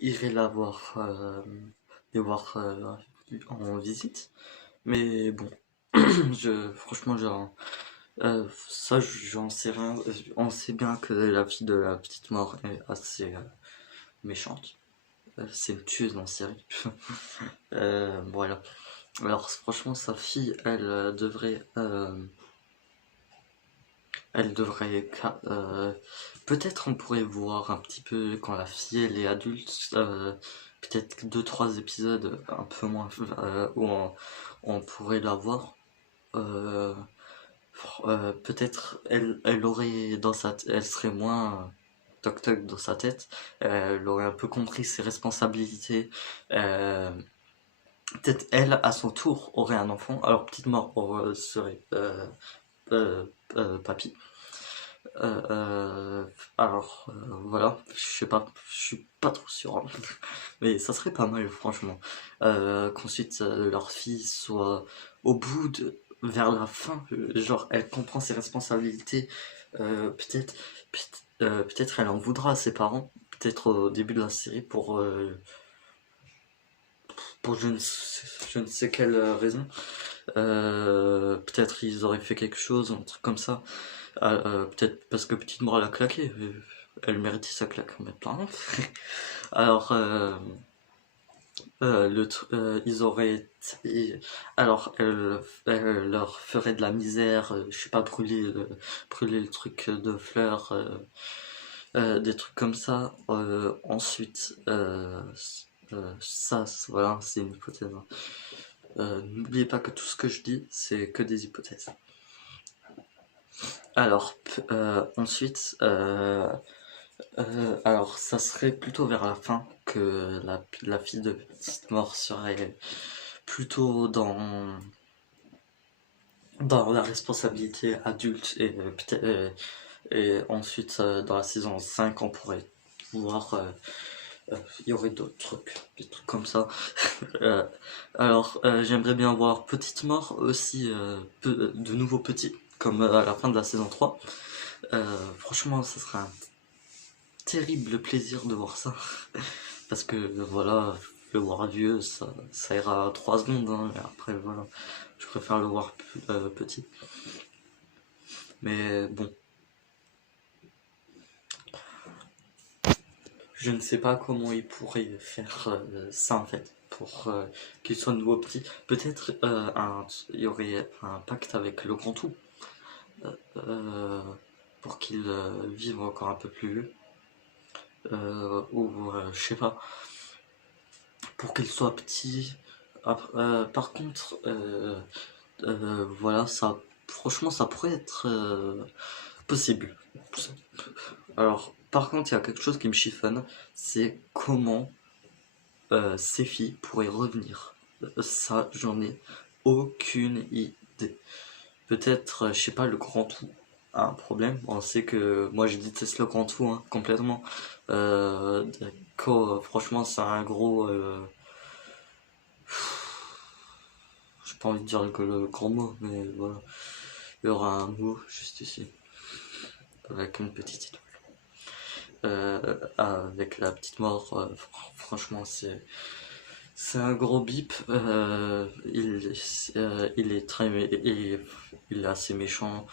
irai les voir en visite. Mais bon, franchement, ça, j'en sais rien. On sait bien que la fille de la petite mort est assez méchante. C'est une tueuse en série. Voilà. Alors, franchement, sa fille, elle devrait. Peut-être on pourrait voir un petit peu quand la fille elle est adulte, peut-être deux trois épisodes un peu moins où on pourrait la voir. Euh, Peut-être elle aurait elle serait moins toc toc dans sa tête. Elle aurait un peu compris ses responsabilités. Euh, Peut-être elle à son tour aurait un enfant. Alors petite mort serait euh, papy. Euh, euh, voilà, je sais pas, je suis pas trop sûr, hein. Mais ça serait pas mal franchement. Qu'ensuite leur fille soit vers la fin, genre elle comprend ses responsabilités. Peut-être, peut-être elle en voudra à ses parents, peut-être au début de la série pour je ne sais quelle raison. Peut-être ils auraient fait quelque chose, un truc comme ça. Peut-être parce que Petite Morale a claqué. Elle méritait sa claque maintenant. Alors, ils auraient. Alors, elle leur ferait de la misère, je sais pas, brûler le truc de fleurs, des trucs comme ça. Ensuite, ça, voilà, c'est une hypothèse, hein. N'oubliez pas que tout ce que je dis, c'est que des hypothèses. Alors, ensuite, alors, ça serait plutôt vers la fin que la fille de Petite Mort serait plutôt dans la responsabilité adulte et ensuite dans la saison 5 on pourrait voir il y aurait d'autres trucs, des trucs comme ça. Euh, alors j'aimerais bien voir Petite Mort aussi de nouveaux petits comme à la fin de la saison 3. Franchement ça serait un terrible plaisir de voir ça. Parce que voilà, le voir vieux, ça ira 3 secondes, hein, et après voilà, je préfère le voir petit. Mais bon, je ne sais pas comment ils pourraient faire ça en fait, pour qu'il soit nouveau petit. Peut-être il y aurait un pacte avec le grand tout, euh, pour qu'il vive encore un peu plus vieux. Ou je sais pas, pour qu'il soit petit. Par contre, voilà, ça, franchement, ça pourrait être possible. Alors, par contre, il y a quelque chose qui me chiffonne, c'est comment ces filles pourraient revenir. Ça, j'en ai aucune idée. Peut-être, je sais pas, le grand tout a un problème. On sait que moi, je déteste le grand tout, hein, complètement. Euh, Franchement, c'est un gros. J'ai pas envie de dire le grand mot, mais voilà. Il y aura un mot juste ici, avec une petite étoile. Avec la petite mort, franchement, c'est un gros bip. Il est il est assez méchant.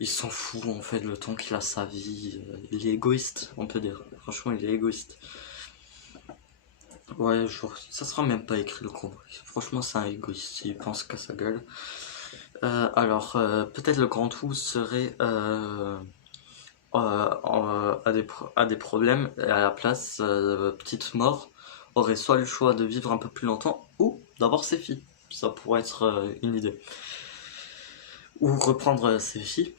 Il s'en fout en fait le temps qu'il a sa vie. Il est égoïste, on peut dire. Franchement, il est égoïste. Ouais, genre, ça sera même pas écrit le combat. Franchement, c'est un égoïste. Il pense qu'à sa gueule. Alors, peut-être le grand tout serait à des problèmes et à la place, Petite Mort aurait soit le choix de vivre un peu plus longtemps ou d'avoir ses filles. Ça pourrait être une idée. Ou reprendre ses filles.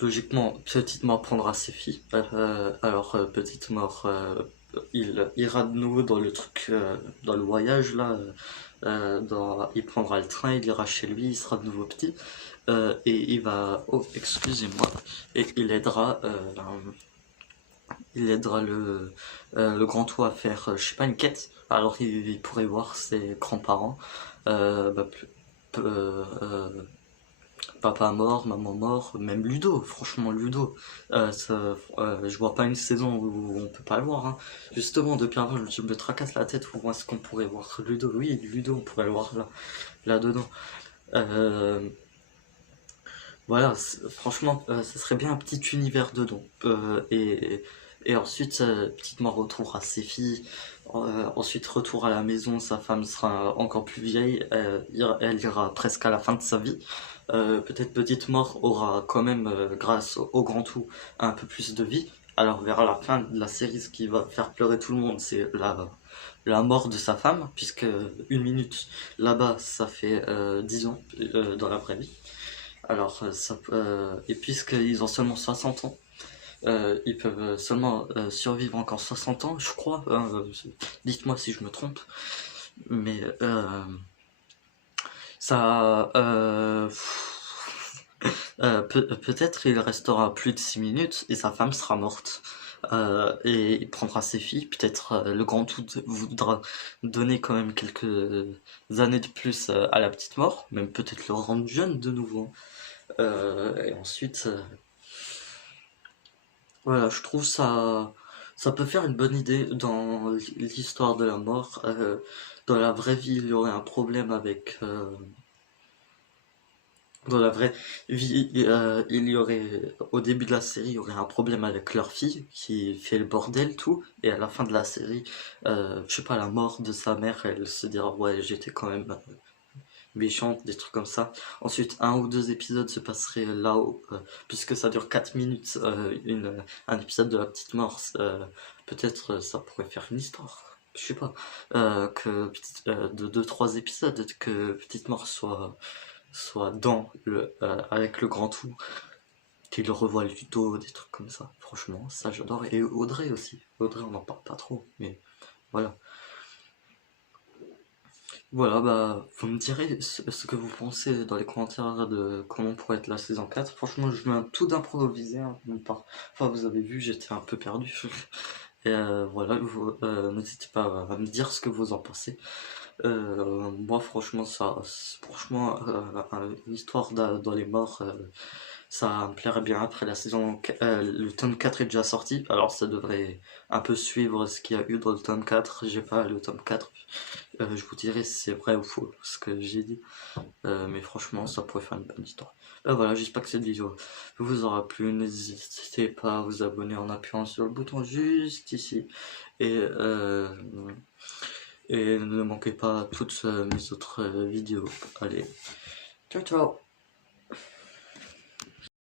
Logiquement, Petite Mort prendra ses filles. Petite Mort, il ira de nouveau dans le truc, dans le voyage là. Il prendra le train, il ira chez lui, il sera de nouveau petit. Et il va. Oh, excusez-moi. Et il aidera le grand tout à faire, je sais pas, une quête. Alors il pourrait voir ses grands-parents. Bah, papa mort, maman mort, même Ludo, franchement Ludo. Je vois pas une saison où on peut pas le voir, hein. Justement, depuis avant, je me tracasse la tête pour voir ce qu'on pourrait voir Ludo. Oui, Ludo, on pourrait le voir là-dedans. Voilà, franchement, ça serait bien un petit univers dedans. Et ensuite, petite mort retrouvera ses filles. Ensuite, retour à la maison, sa femme sera encore plus vieille. Elle ira presque à la fin de sa vie. Peut-être petite mort aura quand même, grâce au grand tout, un peu plus de vie. Alors vers la fin de la série, ce qui va faire pleurer tout le monde, c'est la mort de sa femme, puisque une minute là-bas, ça fait 10 ans dans la vraie vie. Alors, et puisqu'ils ont seulement 60 ans, ils peuvent seulement survivre encore 60 ans, je crois, hein, dites-moi si je me trompe, mais ça... peut-être il restera plus de 6 minutes et sa femme sera morte. Et il prendra ses filles, peut-être le grand tout voudra donner quand même quelques années de plus à la petite mort, même peut-être le rendre jeune de nouveau. Et ensuite, voilà, je trouve ça peut faire une bonne idée dans l'histoire de la mort. Dans la vraie vie, il y aurait un problème avec. Dans la vraie vie, il y aurait, au début de la série, il y aurait un problème avec leur fille qui fait le bordel, tout. Et à la fin de la série, je sais pas, la mort de sa mère, elle se dira, ouais, j'étais quand même méchante, des trucs comme ça. Ensuite, un ou deux épisodes se passeraient là-haut, puisque ça dure 4 minutes, un épisode de la petite mort, peut-être ça pourrait faire une histoire. Je sais pas, de 2-3 épisodes, que Petite Mort soit avec le grand tout, qu'il revoie Ludo, des trucs comme ça. Franchement, ça j'adore. Et Audrey aussi. Audrey, on n'en parle pas trop, mais voilà. Voilà, bah, vous me direz ce que vous pensez dans les commentaires de comment pourrait être la saison 4. Franchement, je viens tout d'improviser, hein, enfin, vous avez vu, j'étais un peu perdu. Et voilà, n'hésitez pas à me dire ce que vous en pensez. Moi, franchement, une histoire dans les morts, ça me plairait bien. Après la le tome 4 est déjà sorti, alors ça devrait un peu suivre ce qu'il y a eu dans le tome 4. J'ai pas le tome 4, je vous dirai si c'est vrai ou faux ce que j'ai dit. Mais franchement, ça pourrait faire une bonne histoire. Voilà, j'espère que cette vidéo vous aura plu. N'hésitez pas à vous abonner en appuyant sur le bouton juste ici. Et, euh, et ne manquez pas toutes mes autres vidéos. Allez, ciao ciao!